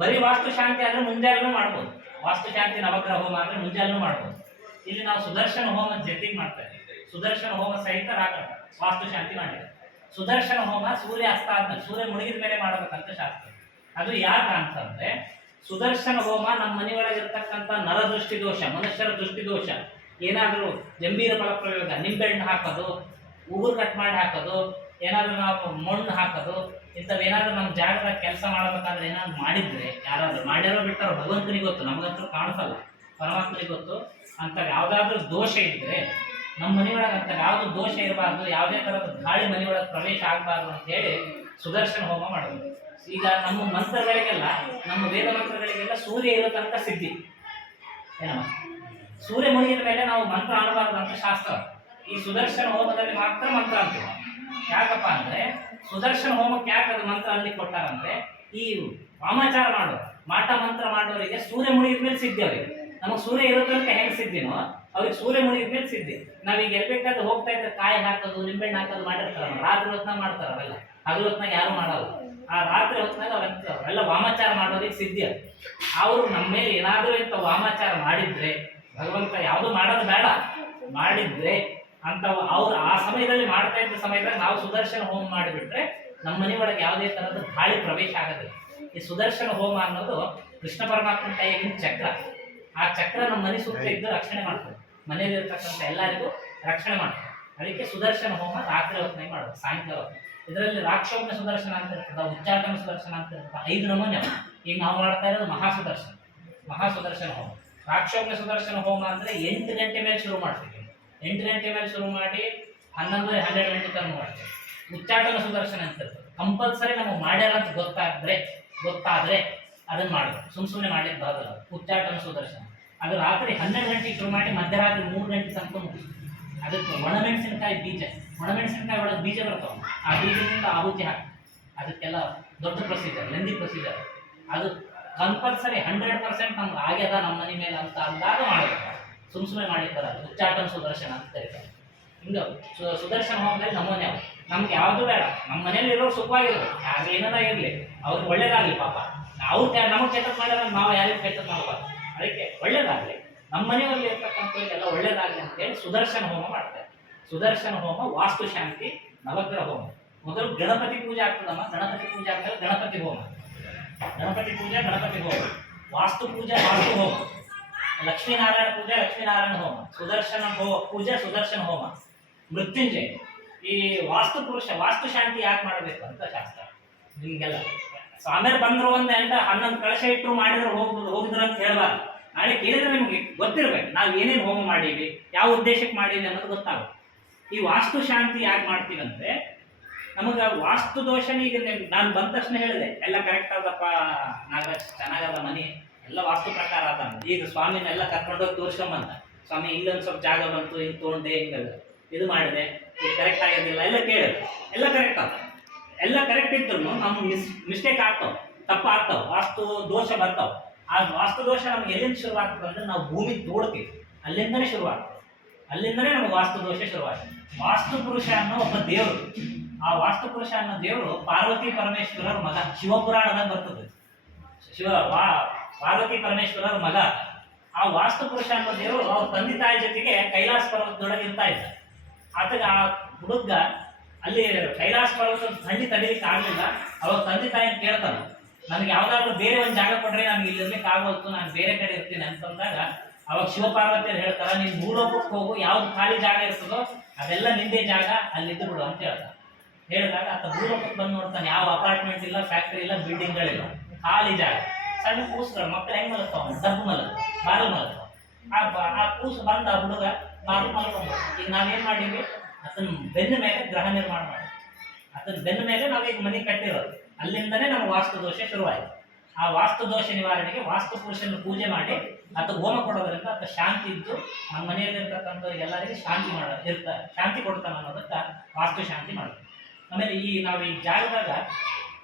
ಬರೀ ವಾಸ್ತು ಶಾಂತಿ ಆದ್ರೆ ಮುಂಜಾನೆನೂ ಮಾಡ್ಬೋದು. ವಾಸ್ತು ಶಾಂತಿ ನವಗ್ರಹ ಹೋಮ ಅಂದ್ರೆ ಮುಂಜಾನೆನೂ ಮಾಡ್ಬೋದು. ಇಲ್ಲಿ ನಾವು ಸುದರ್ಶನ ಹೋಮ ಜೊತೆಗೆ ಮಾಡ್ತೇವೆ. ಸುದರ್ಶನ ಹೋಮ ಸಹಿತ ವಾಸ್ತು ಶಾಂತಿ ಮಾಡಿದೆ. ಸುದರ್ಶನ ಹೋಮ ಸೂರ್ಯ ಅಸ್ತ ಆದ್ಮೇಲೆ, ಸೂರ್ಯ ಮುಳುಗಿದ ಮೇಲೆ ಮಾಡಬೇಕಂತ ಶಾಸ್ತ್ರ. ಅದು ಯಾಕೆ ಅಂತಂದ್ರೆ, ಸುದರ್ಶನ ಹೋಮ ನಮ್ಮ ಮನೆಯೊಳಗಿರ್ತಕ್ಕಂಥ ನರದೃಷ್ಟಿ ದೋಷ, ಮನುಷ್ಯರ ದೃಷ್ಟಿ ದೋಷ, ಏನಾದರೂ ಗಂಭೀರ ಫಲಪ್ರಯೋಗ, ನಿಂಬೆಹಣ್ಣು ಹಾಕೋದು, ಉಗುರು ಕಟ್ ಮಾಡಿ ಹಾಕೋದು, ಏನಾದರೂ ನಾವು ಮಣ್ಣು ಹಾಕೋದು, ಇಂಥವೇನಾದ್ರೂ ನಮ್ಮ ಜಾಗದಾಗ ಕೆಲಸ ಮಾಡಬೇಕಾದ್ರೆ ಏನಾದ್ರು ಮಾಡಿದ್ರೆ, ಯಾರಾದ್ರೂ ಮಾಡ್ಯಾರೋ ಬಿಟ್ಟಾರೋ ಭಗವಂತನಿಗೆ ಗೊತ್ತು, ನಮಗಂತೂ ಕಾಣಿಸಲ್ಲ, ಪರಮಾತ್ಮನಿಗೆ ಗೊತ್ತು. ಅಂತ ಯಾವುದಾದ್ರೂ ದೋಷ ಇದ್ದರೆ ನಮ್ಮ ಮನೆಯೊಳಗೆ ಅಂತ ಯಾವುದು ದೋಷ ಇರಬಾರ್ದು, ಯಾವುದೇ ಥರದ ಗಾಳಿ ಮನೆಯೊಳಗೆ ಪ್ರವೇಶ ಆಗಬಾರ್ದು ಅಂತ ಹೇಳಿ ಸುದರ್ಶನ ಹೋಮ ಮಾಡಬೇಕು. ಈಗ ನಮ್ಮ ಮಂತ್ರಗಳಿಗೆಲ್ಲ, ನಮ್ಮ ವೇದ ಮಂತ್ರಗಳಿಗೆಲ್ಲ ಸೂರ್ಯ ಇರೋ ತನಕ ಸಿದ್ಧಿ ಏನಮ್ಮ, ಸೂರ್ಯ ಮುಳುಗಿದ ಮೇಲೆ ನಾವು ಮಂತ್ರ ಆಡಬಾರ್ದು ಅಂತ ಶಾಸ್ತ್ರ. ಈ ಸುದರ್ಶನ ಹೋಮದಲ್ಲಿ ಮಾತ್ರ ಮಂತ್ರ ಅಂತೀವಿ. ಯಾಕಪ್ಪ ಅಂದ್ರೆ, ಸುದರ್ಶನ ಹೋಮಕ್ಕೆ ಯಾಕೆ ಅದು ಮಂತ್ರ ಅಲ್ಲಿ ಕೊಟ್ಟಾರಂದ್ರೆ, ಈ ವಾಮಾಚಾರ ಮಾಡೋರು, ಮಾಟ ಮಂತ್ರ ಮಾಡೋರಿಗೆ ಸೂರ್ಯ ಮುಳುಗಿದ ಮೇಲೆ ಸಿದ್ಧಿ. ಅವರಿಗೆ ನಮಗೆ ಸೂರ್ಯ ಇರೋ ತನಕ ಹೆಂಗೆ ಸಿದ್ಧಿನೋ ಅವ್ರಿಗೆ ಸೂರ್ಯ ಮುಳುಗಿದ ಮೇಲೆ ಸಿದ್ಧಿ. ನಾವೀಗ ಎಲ್ಬೇಕಾದ್ರೆ ಹೋಗ್ತಾ ಇದ್ರೆ ಕಾಯಿ ಹಾಕೋದು, ನಿಂಬೆಹಣ್ಣು ಹಾಕೋದು ಮಾಡಿರ್ತಾರಲ್ಲ, ರಾತ್ರಿ ಹೊತ್ನಾಗ ಮಾಡ್ತಾರ ಅವೆಲ್ಲ, ಹಗಲು ಹೊತ್ನಾಗ ಯಾರು ಮಾಡಲ್ಲ. ಆ ರಾತ್ರಿ ಹೊತ್ನಾಗ ಅವೆಲ್ಲ ವಾಮಾಚಾರ ಮಾಡೋರಿಗೆ ಸಿದ್ಧಿ. ಅವರು ನಮ್ಮ ಮೇಲೆ ಏನಾದರೂ ಇಂಥ ವಾಮಾಚಾರ ಮಾಡಿದ್ರೆ, ಭಗವಂತ ಯಾವುದು ಮಾಡೋದು ಬೇಡ ಮಾಡಿದ್ರೆ ಅಂತ ಅವ್ರು ಆ ಸಮಯದಲ್ಲಿ ಮಾಡ್ತಾ ಇದ್ದ ಸಮಯದಲ್ಲಿ ನಾವು ಸುದರ್ಶನ ಹೋಮ ಮಾಡಿಬಿಟ್ರೆ ನಮ್ಮ ಮನೆ ಒಳಗೆ ಯಾವುದೇ ಥರದ ಗಾಳಿ ಪ್ರವೇಶ ಆಗೋದಿಲ್ಲ. ಈ ಸುದರ್ಶನ ಹೋಮ ಅನ್ನೋದು ಕೃಷ್ಣ ಪರಮಾತ್ಮನ ಕೈಯಾಗಿನ ಚಕ್ರ. ಆ ಚಕ್ರ ನಮ್ಮ ಮನೆ ಸುತ್ತ ಇದ್ದು ರಕ್ಷಣೆ ಮಾಡ್ತದೆ, ಮನೆಯಲ್ಲಿರ್ತಕ್ಕಂಥ ಎಲ್ಲರಿಗೂ ರಕ್ಷಣೆ ಮಾಡ್ತದೆ. ಅದಕ್ಕೆ ಸುದರ್ಶನ ಹೋಮ ರಾತ್ರಿ ಹೊತ್ತಿನಾಗ ಮಾಡೋದು, ಸಾಯಂಕಾಲ ಹೊತ್ತು. ಇದರಲ್ಲಿ ರಾಕ್ಷೋಗ್ನ ಸುದರ್ಶನ ಅಂತ ಇರ್ತದೆ, ಉಚ್ಚಾಟನ ಸುದರ್ಶನ ಅಂತ ಇರ್ತದೆ, 5 ನಮೂನೆ. ಈಗ ನಾವು ಮಾಡ್ತಾ ಇರೋದು ಮಹಾಸುದರ್ಶನ ಹೋಮ. ರಾಕ್ಷೋಗ್ನ ಸುದರ್ಶನ ಹೋಮ ಅಂದರೆ 8 ಗಂಟೆ ಮೇಲೆ ಶುರು ಮಾಡ್ತೀವಿ. 8 ಗಂಟೆ ಮೇಲೆ ಶುರು ಮಾಡಿ 11 12 ಗಂಟೆ ತನಕ ಮಾಡ್ತೀವಿ. ಉಚ್ಚಾಟನ ಸುದರ್ಶನ ಅಂತ ಇರ್ತದೆ, ಕಂಪಲ್ಸರಿ ನಮಗೆ ಮಾಡ್ಯಾರ ಅಂತ ಗೊತ್ತಾದ್ರೆ ಅದನ್ನ ಮಾಡಬೇಕು, ಸುಮ್ಮನೆ ಮಾಡ್ಲಿಕ್ಕೆ ಬರೋದಿಲ್ಲ. ಉಚ್ಚಾಟನ ಸುದರ್ಶನ ಅದು ರಾತ್ರಿ 12 ಗಂಟೆಗೆ ಶುರು ಮಾಡಿ ಮಧ್ಯರಾತ್ರಿ 3 ಗಂಟೆ ತನಕ ಮುಗಿಸ್ತೀವಿ. ಅದಕ್ಕೆ ಒಣಮೆಣಸಿನಕಾಯಿ ಒಳಗೆ ಬೀಜ ಬರ್ತಾವೆ, ಆ ಬೀಜದಿಂದ ಆಹುತಿ ಹಾಕಿ, ಅದಕ್ಕೆಲ್ಲ ದೊಡ್ಡ ಪ್ರೊಸೀಜರ್, ಲೆಂದಿ ಪ್ರೊಸೀಜರ್. ಅದು ಕಂಪಲ್ಸರಿ 100% ನಮ್ಗೆ ಆಗ್ಯದ ನಮ್ಮ ಮನೆ ಮೇಲೆ ಅಂತ ಅಂದಾಗ ಮಾಡಬೇಕು, ಸುಮ್ಮನೆ ಮಾಡ್ಲಿಕ್ಕೆ ಬರಲ್ಲ. ಉಚ್ಚಾಟನ ಸುದರ್ಶನ ಅಂತ ಕರೀತಾರೆ. ಹಿಂಗೆ ಸುದರ್ಶನ ಹೋಮದಲ್ಲಿ ನಮೂನೆ ಅವು. ನಮ್ಗೆ ಯಾವುದು ಬೇಡ, ನಮ್ಮ ಮನೇಲಿ ಇರೋರು ಸುಖವಾಗಿರೋರು, ಯಾರು ಏನಾರ ಇರಲಿ, ಅವ್ರಿಗೆ ಒಳ್ಳೇದಾಗಲಿ. ಪಾಪ ಅವ್ರು ನಮಗೆ ಕೆಟ್ಟದ್ದು ಮಾಡ್ಯಾರ, ನಾವು ಯಾರಿಗೂ ಕೆಟ್ಟದ್ದು ಮಾಡಬಾರ್ದು. ಅದಕ್ಕೆ ಒಳ್ಳೇದಾಗಲಿ, ನಮ್ಮ ಮನೆಯಲ್ಲಿ ಇರ್ತಕ್ಕಂಥವ್ರಿಗೆಲ್ಲ ಒಳ್ಳೇದಾಗಲಿ ಅಂತೇಳಿ ಸುದರ್ಶನ ಹೋಮ ಮಾಡ್ತಾರೆ. ಸುದರ್ಶನ ಹೋಮ, ವಾಸ್ತು ಶಾಂತಿ, ನವಗ್ರಹ ಹೋಮ. ಮೊದಲು ಗಣಪತಿ ಪೂಜೆ ಆಗ್ತದಮ್ಮ, ಗಣಪತಿ ಪೂಜೆ ಆಗ್ತದೆ ಗಣಪತಿ ಹೋಮ, ಗಣಪತಿ ಹೋಮ, ವಾಸ್ತು ಪೂಜೆ ವಾಸ್ತು ಹೋಮ, ಲಕ್ಷ್ಮೀನಾರಾಯಣ ಪೂಜೆ ಲಕ್ಷ್ಮೀನಾರಾಯಣ ಹೋಮ, ಸುದರ್ಶನ ಪೂಜೆ ಸುದರ್ಶನ ಹೋಮ, ಮೃತ್ಯುಂಜಯ. ಈ ವಾಸ್ತು ಶಾಂತಿ ಯಾಕೆ ಮಾಡಬೇಕು ಅಂತ ಶಾಸ್ತ್ರ. ನಿಮಗೆಲ್ಲ ಸ್ವಾಮಿಯರು ಬಂದರು 1 ಗಂಟೆ 11 ಕಳಶ ಇಟ್ಟರು ಮಾಡಿದ್ರು ಹೋಗಿದ್ರು ಅಂತ ಹೇಳಬಾರ್ದು. ನಾಳೆ ಕೇಳಿದ್ರೆ ನಿಮಗೆ ಗೊತ್ತಿರ್ಬೇಕು ನಾವು ಏನೇನು ಹೋಮ ಮಾಡೀವಿ, ಯಾವ ಉದ್ದೇಶಕ್ಕೆ ಮಾಡೀವಿ ಅನ್ನೋದು ಗೊತ್ತಾಗುತ್ತೆ. ಈ ವಾಸ್ತು ಶಾಂತಿ ಯಾಕೆ ಮಾಡ್ತೀವಿ ಅಂದರೆ, ನಮಗೆ ವಾಸ್ತು ದೋಷನ ಈಗ ನಾನು ಬಂದ ತಕ್ಷಣ ಹೇಳಿದೆ ಎಲ್ಲ ಕರೆಕ್ಟ್ ಆದಪ್ಪ, ನಾಗರಾಜ್ ಚೆನ್ನಾಗದ ಮನೆ, ಎಲ್ಲ ವಾಸ್ತು ಪ್ರಕಾರ ಅದ. ಈಗ ಸ್ವಾಮಿನೆಲ್ಲ ಕರ್ಕೊಂಡೋಗಿ ತೋರಿಸ್ಕೊಂಬಂತ, ಸ್ವಾಮಿ ಇಲ್ಲೊಂದು ಸ್ವಲ್ಪ ಜಾಗ ಬಂತು, ಹಿಂಗೆ ತೊಗೊಂಡೆ, ಹಿಂಗೆಲ್ಲ ಇದು ಮಾಡಿದೆ, ಈಗ ಕರೆಕ್ಟ್ ಆಗೋದಿಲ್ಲ, ಎಲ್ಲ ಕೇಳಿದೆ, ಎಲ್ಲ ಕರೆಕ್ಟ್ ಆದ. ಎಲ್ಲ ಕರೆಕ್ಟ್ ಇದ್ರು ನಮ್ಮ ಮಿಸ್ಟೇಕ್ ಆಗ್ತಾವೆ, ತಪ್ಪು ಆಗ್ತಾವೆ, ವಾಸ್ತು ದೋಷ ಬರ್ತಾವೆ. ಆ ವಾಸ್ತು ದೋಷ ನಮ್ಗೆ ಎಲ್ಲಿಂದ ಶುರುವಾಗ್ತದೆ ಅಂದರೆ, ನಾವು ಭೂಮಿ ತೋಡ್ತೀವಿ, ಅಲ್ಲಿಂದನೇ ಶುರುವಾಗ್ತದೆ. ಅಲ್ಲಿಂದನೇ ನಮ್ಗೆ ವಾಸ್ತು ದೋಷ ಶುರುವಾಗ್ತದೆ. ವಾಸ್ತು ಪುರುಷ ಅನ್ನೋ ಒಬ್ಬ ದೇವರು, ಆ ವಾಸ್ತು ಪುರುಷ ಅನ್ನೋ ದೇವರು ಪಾರ್ವತಿ ಪರಮೇಶ್ವರರ ಮಗ. ಶಿವಪುರಾಣದಾಗ ಬರ್ತದೆ, ಪಾರ್ವತಿ ಪರಮೇಶ್ವರರ ಮಗ. ಆ ವಾಸ್ತು ಪುರುಷ ಅನ್ನೋ ದೇವರು ಅವ್ರ ತಂದೆ ತಾಯಿ ಜೊತೆಗೆ ಕೈಲಾಸ ಪರ್ವತದೊಳಗೆ ಇರ್ತಾ ಇದ್ದ. ಆತಗ ಆ ಹುಡುಗ ಅಲ್ಲಿ ಕೈಲಾಸ ಪರ್ವತ ಥಂಡಿ ತಡೀಲಿಕ್ಕೆ ಆಗಲಿಲ್ಲ. ಅವಾಗ ತಂದೆ ತಾಯಿನ ಕೇಳ್ತಾನೆ, ನನಗೆ ಯಾವ್ದಾದ್ರು ಬೇರೆ ಒಂದು ಜಾಗ ಕೊಡ್ರೆ ನನಗೆ ಇಲ್ಲಿ ಇರ್ಲಿಕ್ಕೆ ಆಗೋತ್ತು, ನಾನು ಬೇರೆ ಕಡೆ ಇರ್ತೀನಿ ಅಂತಂದಾಗ ಅವಾಗ ಶಿವಪಾರ್ವತಿಯರು ಹೇಳ್ತಾರೆ, ನೀನು ಭೂಲೋಕಕ್ಕೆ ಹೋಗು, ಯಾವ್ದು ಖಾಲಿ ಜಾಗ ಇರ್ತದೋ ಅದೆಲ್ಲ ನಿಂದೇ ಜಾಗ, ಅಲ್ಲಿದ್ದು ಬಿಡು ಅಂತ ಹೇಳ್ತಾರೆ. ಹೇಳಿದಾಗ ಆತ ಭೂಲೋಕಕ್ಕೆ ಬಂದು ನೋಡ್ತಾನೆ, ಯಾವ ಅಪಾರ್ಟ್ಮೆಂಟ್ ಇಲ್ಲ, ಫ್ಯಾಕ್ಟ್ರಿ ಇಲ್ಲ, ಬಿಲ್ಡಿಂಗ್ಗಳಿಲ್ಲ, ಖಾಲಿ ಜಾಗ. ಸಣ್ಣ ಕೂಸುಗಳು, ಮಕ್ಕಳು ಹೆಂಗೆ ಮಲಗ್ತಾವ, ಡಬ್ಬು ಬಾಗಿಲು ಮಲಗ್ತಾವ. ಆ ಕೂಸು ಬಂದ ಹುಡುಗ ಬಾಗಿಲು ಮಲ್ಕೊಂಡು, ಈಗ ನಾವೇನು ಮಾಡೀವಿ, ಅದನ್ನ ಬೆನ್ನ ಮೇಲೆ ಗ್ರಹ ನಿರ್ಮಾಣ ಮಾಡಿ, ಅದನ್ನ ಬೆನ್ನ ಮೇಲೆ ನಾವೀಗ ಮನೆ ಕಟ್ಟಿರೋದು, ಅಲ್ಲಿಂದನೇ ನಮ್ಮ ವಾಸ್ತು ದೋಷ ಶುರುವಾಯಿತು. ಆ ವಾಸ್ತು ದೋಷ ನಿವಾರಣೆಗೆ ವಾಸ್ತು ಪುರುಷನ ಪೂಜೆ ಮಾಡಿ ಅಥವಾ ಹೋಮ ಕೊಡೋದ್ರಿಂದ ಅಥವಾ ಶಾಂತಿ ಇದ್ದು ನಮ್ಮ ಮನೆಯಲ್ಲಿರ್ತಕ್ಕಂಥವ್ರಿಗೆಲ್ಲರಿಗೂ ಶಾಂತಿ ಕೊಡ್ತಾನೆ ಅನ್ನೋದಕ್ಕೆ ವಾಸ್ತು ಶಾಂತಿ ಮಾಡೋದು. ಆಮೇಲೆ ನಾವು ಈ ಜಾಗದಾಗ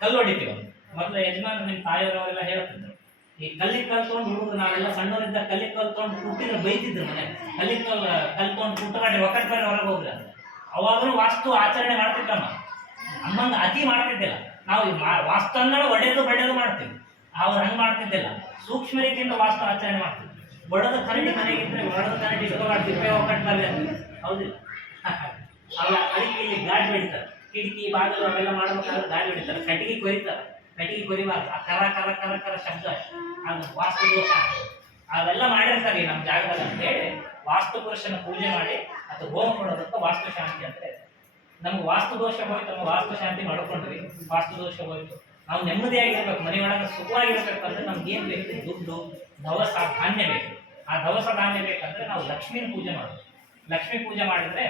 ಕಲ್ಲು ಹೊಡಿತೀವಿ. ಮೊದಲು ಯಜಮಾನ ನಿಮ್ಮ ತಾಯಿಯವರೆಲ್ಲ ಹೇಳ್ತಿದ್ರು, ಈ ಕಲ್ಲಿಗೆ ಕಲ್ಲು ತೊಗೊಂಡು ಹುಡುಗರು ನಾವೆಲ್ಲ ಸಣ್ಣವರಿದ್ದ ಕಲ್ಲಿಗೆ ಕಲ್ಲು ತೊಗೊಂಡು ಕುಟ್ಟಿದ್ರೆ ಬೈತಿದ್ರು ಮನೆ, ಕಲ್ಲಿಗೆ ಕಲ್ಲು ತೊಗೊಂಡು ಕುಟ್ಟುಗಾಡಿ ಒಕ್ಕಟ್ಟು ಬೇರೆ ಹೊರಗೆ ಹೋಗ್ರಿ ಅಂತ. ಅವಾಗಲೂ ವಾಸ್ತು ಆಚರಣೆ ಮಾಡ್ತಿದ್ದಮ್ಮ, ನಮ್ಮಂದು ಅತಿ ಮಾಡ್ತಿದ್ದಿಲ್ಲ. ನಾವು ವಾಸ್ತು ಅನ್ನೋದು ಒಡೆಯೋದು ಬಡಿಯೋದು ಮಾಡ್ತೀವಿ. ಅವ್ರು ಹಂಗೆ ಮಾಡ್ತಿದ್ದಿಲ್ಲ, ಸೂಕ್ಷ್ಮ ರೀತಿಯಿಂದ ವಾಸ್ತು ಆಚರಣೆ ಮಾಡ್ತಿದ್ರು. ಒಡೆದ ಕರಡಿ ಮನೆಗಿದ್ರೆ ಒಡೆದ ಕರಡಿ ತಿಪ್ಪೆ ಒಕ್ಕಟ್ಟಲ್ಲ, ಹೌದಿಲ್ಲ? ಅದಕ್ಕೆ ಇಲ್ಲಿ ಗಾಡಿ ಹೊಡಿತಾರೆ, ಕಿಟಕಿ ಬಾಗಿಲು ಅವೆಲ್ಲ ಮಾಡ್ಬೇಕಾದ್ರೆ ಗಾಡಿ ಹೊಡಿತಾರೆ, ಕಟ್ಟಿಗೆ ಕೊರಿತಾರೆ, ಕಟ್ಟಿಗೆ ಕೊರಿಬಾರ್ದು, ಆ ಕರ ಕರ ಕರ ಕರ ಶಬ್ದ ಅದು ವಾಸ್ತು ದೋಷ. ಅವೆಲ್ಲ ಮಾಡಿರ್ತಾರೆ ನಮ್ಮ ಜಾಗದಲ್ಲಿ ಅಂತ ಹೇಳಿ ವಾಸ್ತು ಪುರುಷನ ಪೂಜೆ ಮಾಡಿ ಅಥವಾ ಹೋಮ ಮಾಡೋದಕ್ಕೆ ವಾಸ್ತು ಶಾಂತಿ ಅಂತ ಹೇಳ್ತಾರೆ. ನಮ್ಗೆ ವಾಸ್ತು ದೋಷ ಹೋಯ್ತು, ನಮ್ಮ ವಾಸ್ತು ಶಾಂತಿ ಮಾಡ್ಕೊಂಡ್ವಿ, ವಾಸ್ತು ದೋಷ ಹೋಯ್ತು, ನಾವು ನೆಮ್ಮದಿಯಾಗಿರ್ಬೇಕು, ಮನೆಯೊಳಗೆ ಸುಖವಾಗಿರ್ಬೇಕಂದ್ರೆ ನಮ್ಗೆ ಏನು ಬೇಕು? ದುಡ್ಡು, ದವಸ, ಧಾನ್ಯ ಬೇಕು. ಆ ದವಸ ಧಾನ್ಯ ಬೇಕಂದ್ರೆ ನಾವು ಲಕ್ಷ್ಮೀನ ಪೂಜೆ ಮಾಡೋದು. ಲಕ್ಷ್ಮೀ ಪೂಜೆ ಮಾಡಿದ್ರೆ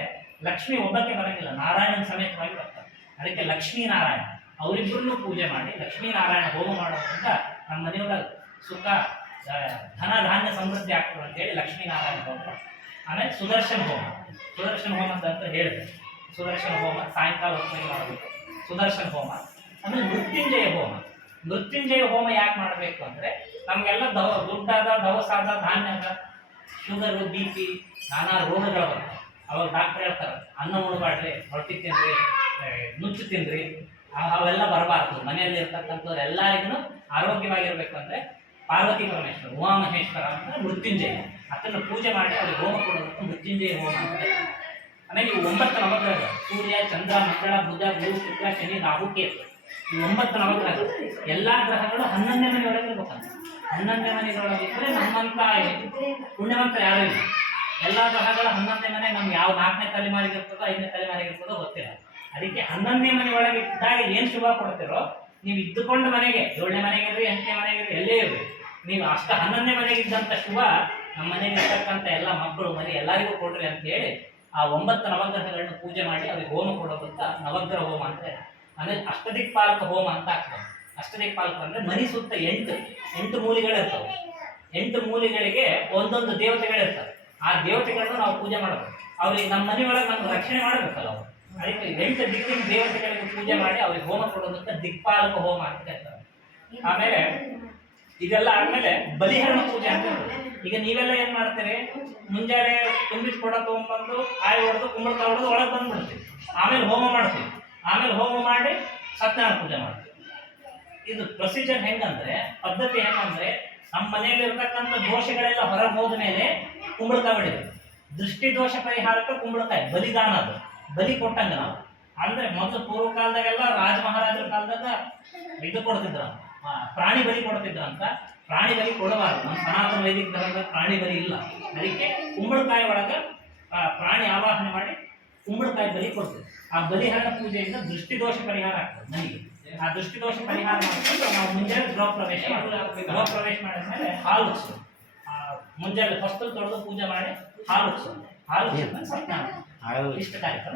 ಲಕ್ಷ್ಮಿ ಒಬ್ಬಕ್ಕೆ ಬರಂಗಿಲ್ಲ, ನಾರಾಯಣನ ಸಮೇತವಾಗಿ ಬರ್ತಾರೆ. ಅದಕ್ಕೆ ಲಕ್ಷ್ಮೀ ನಾರಾಯಣ ಅವರಿಬ್ಬರನ್ನೂ ಪೂಜೆ ಮಾಡಿ ಲಕ್ಷ್ಮೀನಾರಾಯಣ ಹೋಮ ಮಾಡೋದ್ರಿಂದ ನಮ್ಮ ಮನೆಯೊಳಗೆ ಸುಖ, ಧನ ಧಾನ್ಯ ಸಮೃದ್ಧಿ ಆಗ್ತದೆ ಅಂತೇಳಿ ಲಕ್ಷ್ಮೀನಾರಾಯಣ ಹೋಮ. ಆಮೇಲೆ ಸುದರ್ಶನ ಹೋಮ, ಸುದರ್ಶನ ಹೋಮ ಅಂತ ಹೇಳಿದೆ. ಸುದರ್ಶನ ಹೋಮ ಸಾಯಂಕಾಲ ಹೊತ್ತಿಗೆ ಮಾಡಬೇಕು, ಸುದರ್ಶನ ಹೋಮ. ಆಮೇಲೆ ಮೃತ್ಯುಂಜಯ ಹೋಮ. ಮೃತ್ಯುಂಜಯ ಹೋಮ ಯಾಕೆ ಮಾಡಬೇಕು ಅಂದರೆ ನಮಗೆಲ್ಲ ದುಡ್ಡಾದ, ದವಸಾದ, ಧಾನ್ಯದ, ಶುಗರು, ಬಿ ಪಿ, ನಾನಾ ರೋಗಗಳು ಬರ್ತವೆ. ಅವಾಗ ಡಾಕ್ಟರ್ ಹೇಳ್ತಾರೆ ಅನ್ನ ಉಣಬಾಡ್ರಿ, ರೊಟ್ಟಿ ತಿನ್ನಿರಿ, ನುಚ್ಚು ತಿನ್ನಿರಿ, ಅವೆಲ್ಲ ಬರಬಾರ್ದು. ಮನೆಯಲ್ಲಿ ಇರ್ತಕ್ಕಂಥವ್ರು ಎಲ್ಲರಿಗೂ ಆರೋಗ್ಯವಾಗಿರ್ಬೇಕಂದ್ರೆ ಪಾರ್ವತಿ ಪರಮೇಶ್ವರ, ಉಮಾಮಹೇಶ್ವರ ಅಂತ ಮೃತ್ಯುಂಜಯ, ಅದನ್ನು ಪೂಜೆ ಮಾಡಿ ಅವ್ರಿಗೆ ಹೋಮ ಕೊಡೋದಕ್ಕೆ ಮೃತ್ಯುಂಜಯ ಹೋಮ ಅಂತ. ಆಮೇಲೆ ಈ 9 ನವಗ್ರಹಗಳು ಸೂರ್ಯ, ಚಂದ್ರ, ಮಂಗಳ, ಬುಧ, ಗುರು, ಶುಕ್ರ, ಶನಿ, ರಾಹು, ಕೇತು, ಈ 9 ನವಗ್ರಹಗಳು ಎಲ್ಲ ಗ್ರಹಗಳು 11ನೇ ಮನೆಯೊಳಗೆ ಇರ್ಬೇಕಂತ. 11ನೇ ಮನೆಗಳೊಳಗಿದ್ರೆ ನಮ್ಮಂತ ಪುಣ್ಯವಂತ ಯಾರು ಇಲ್ಲ. ಎಲ್ಲ ಗ್ರಹಗಳ 11ನೇ ಮನೆ ನಮ್ಗೆ ಯಾವ 4ನೇ ತಲೆಮಾರಿಗೆ ಇರ್ತದೋ 5ನೇ ತಲೆಮಾರಿಗೆ ಇರ್ತದೋ ಗೊತ್ತಿಲ್ಲ. ಅದಕ್ಕೆ 11ನೇ ಮನೆ ಒಳಗೆ ಇದ್ದಾಗ ಏನು ಶುಭ ಕೊಡ್ತಿರೋ ನೀವು ಇದ್ದುಕೊಂಡ ಮನೆಗೆ 7ನೇ ಮನೆಗಿರ್ರಿ, 8ನೇ ಮನೆಗಿರ್ರಿ, ಎಲ್ಲೇ ಇರ್ರಿ, ನೀವು ಅಷ್ಟು 11ನೇ ಮನೆಗೆ ಇದ್ದಂಥ ಶುಭ ನಮ್ಮ ಮನೆಗೆ ಇರ್ತಕ್ಕಂಥ ಎಲ್ಲ ಮಕ್ಕಳು ಮನೆ ಎಲ್ಲರಿಗೂ ಕೊಡ್ರಿ ಅಂತ ಹೇಳಿ ಆ 9 ನವಗ್ರಹಗಳನ್ನ ಪೂಜೆ ಮಾಡಿ ಅವ್ರಿಗೆ ಹೋಮ ಕೊಡೋದಂತ ನವಗ್ರಹ ಹೋಮ ಅಂತ ಹೇಳಿ. ಆಮೇಲೆ ಅಷ್ಟದಿಕ್ಪಾಲಕ ಹೋಮ ಅಂತ ಆಗ್ತದೆ. ಅಷ್ಟದಿಕ್ಪಾಲಕ ಅಂದರೆ ಮನೆ ಸುತ್ತ 8 ಮೂಲೆಗಳಿರ್ತವೆ. 8 ಮೂಲೆಗಳಿಗೆ ಒಂದೊಂದು ದೇವತೆಗಳಿರ್ತವೆ. ಆ ದೇವತೆಗಳನ್ನು ನಾವು ಪೂಜೆ ಮಾಡಬೇಕು. ಅವ್ರಿಗೆ ನಮ್ಮ ಮನೆಯೊಳಗೆ ನಮ್ಗೆ ರಕ್ಷಣೆ ಮಾಡಬೇಕಲ್ಲ ಅವರು. ಅದಕ್ಕೆ 8 ದಿಕ್ಕಿನ ದೇವತೆಗಳಿಗೆ ಪೂಜೆ ಮಾಡಿ ಅವ್ರಿಗೆ ಹೋಮ ಕೊಡೋದಕ್ಕೆ ದಿಕ್ಪಾಲಕ ಹೋಮ ಅಂತ ಹೇಳ್ತಾರೆ. ಆಮೇಲೆ ಇದೆಲ್ಲ ಆದ್ಮೇಲೆ ಬಲಿಹರಣ ಪೂಜೆ ಅಂತ ಹೇಳ್ತಾರೆ. ಈಗ ನೀವೆಲ್ಲ ಏನ್ ಮಾಡ್ತೀರಿ? ಮುಂಜಾನೆ ತುಂಬಿದ ಕೊಡ ತಗೊಂಡ್ಬಂದು ಆಯ್ ಹೊಡೆದು ಕುಂಬಳಕಾಯಿ ಹೊಡೆದು ಒಳಗೆ ಬಂದ್ಬಿಡ್ತೀವಿ. ಆಮೇಲೆ ಹೋಮ ಮಾಡ್ತೀವಿ. ಆಮೇಲೆ ಹೋಮ ಮಾಡಿ ಸತ್ಯನಾರಾಯಣ ಪೂಜೆ ಮಾಡ್ತೀವಿ. ಇದು ಪ್ರೊಸೀಜರ್ ಹೆಂಗಂದ್ರೆ, ಪದ್ಧತಿ ಹೆಂಗಂದ್ರೆ, ನಮ್ಮ ಮನೆಯಲ್ಲಿ ಇರ್ತಕ್ಕಂಥ ದೋಷಗಳೆಲ್ಲ ಹೊರಗೆ ಹೋದ ಮೇಲೆ ಕುಂಬಳಕಾಯಿ ಹೊಡಿಬೇಕು. ದೃಷ್ಟಿ ದೋಷ ಪರಿಹಾರಕ್ಕೆ ಕುಂಬಳಕಾಯಿ ಬಲಿದಾನ, ಅದು ಬಲಿ ಕೊಟ್ಟಂಗ ನಾವು. ಅಂದ್ರೆ ಮೊದಲು ಪೂರ್ವ ಕಾಲದಾಗೆಲ್ಲ ರಾಜ ಮಹಾರಾಜರ ಕಾಲದಾಗ ಇದು ಕೊಡ್ತಿದ್ರ, ಪ್ರಾಣಿ ಬಲಿ ಕೊಡ್ತಿದ್ರಂತ. ಪ್ರಾಣಿ ಬಲಿ ಕೊಡಬಾರ್ದು. ನಮ್ಮ ಸನಾತನ ವೈದಿಕ ಧರ್ಮದ ಪ್ರಾಣಿ ಬಲಿ ಇಲ್ಲ. ಅದಕ್ಕೆ ಕುಂಬಳಕಾಯಿ ಒಳಗೆ ಪ್ರಾಣಿ ಆವಾಹನೆ ಮಾಡಿ ಕುಂಬಳಕಾಯಿ ಬಲಿ ಕೊಡ್ತೀವಿ. ಆ ಬಲಿಹರಣ ಪೂಜೆಯಿಂದ ದೃಷ್ಟಿ ದೋಷ ಪರಿಹಾರ ಆಗ್ತದೆ ನನಗೆ. ಆ ದೃಷ್ಟಿ ದೋಷ ಪರಿಹಾರ ಮಾಡಿಕೊಂಡು ನಾವು ಮುಂಜಾನೆ ಗೃಹ ಪ್ರವೇಶ ಮಾಡ್ತೀವಿ. ಗೃಹ ಪ್ರವೇಶ ಮಾಡಿದ್ಮೇಲೆ ಹಾಲು ಉತ್ಸವ, ಮುಂಜಾನೆ ಫಸ್ಟ್ ತೊಳೆದು ಪೂಜೆ ಮಾಡಿ ಹಾಲು ಉತ್ಸವ, ಹಾಲು ಉತ್ಸವ ಸತ್ಯನಾರಾಯಣ ಇಷ್ಟ ಕಾರ್ಯಕ್ರಮ.